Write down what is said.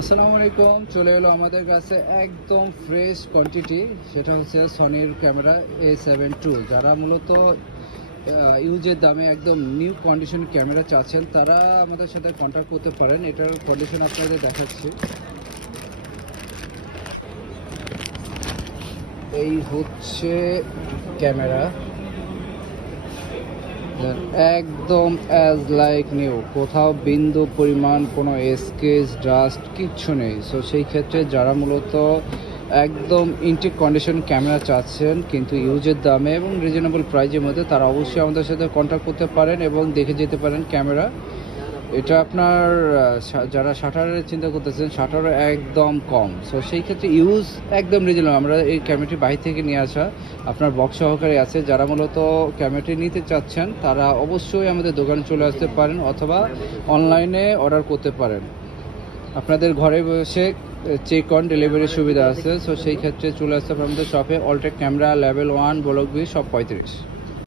আসসালামু আলাইকুম। চলে এলো আমাদের কাছে একদম ফ্রেশ কোয়ান্টিটি, সেটা হচ্ছে সনির ক্যামেরা A7II। যারা মূলত ইউজের দামে একদম নিউ কন্ডিশন ক্যামেরা চাচ্ছেন তারা আমাদের সাথে কন্ট্যাক্ট করতে পারেন। এটার কন্ডিশন আপনাদের দেখাচ্ছি। এই হচ্ছে ক্যামেরা, একদম অ্যাজ লাইক নিউ, কোথাও বিন্দু পরিমাণ কোনো স্কেচ ডাস্ট কিচ্ছু নেই। সো সেই ক্ষেত্রে যারা মূলত একদম ইনটেক কন্ডিশন ক্যামেরা চাচ্ছেন কিন্তু ইউজের দামে এবং রিজনেবল প্রাইজের মধ্যে, তারা অবশ্যই আমাদের সাথে কন্ট্যাক্ট করতে পারেন এবং দেখে যেতে পারেন ক্যামেরা। এটা আপনার যারা শাটারের চিন্তা করতেছেন, শাটারও একদম কম। সো সেই ক্ষেত্রে ইউজ একদম রিজনেবল। আমরা এই ক্যামেরাটি বাইরে থেকে নিয়ে আসা, আপনার বক্স সহকারে আছে। যারা মূলত ক্যামেরাটি নিতে চাচ্ছেন তারা অবশ্যই আমাদের দোকানে চলে আসতে পারেন অথবা অনলাইনে অর্ডার করতে পারেন। আপনাদের ঘরে বসে চেক অন ডেলিভারির সুবিধা আছে। সো সেই ক্ষেত্রে চলে আসতে পারেন আমাদের শপে। Alltech camera, level 1, block B, সব 35।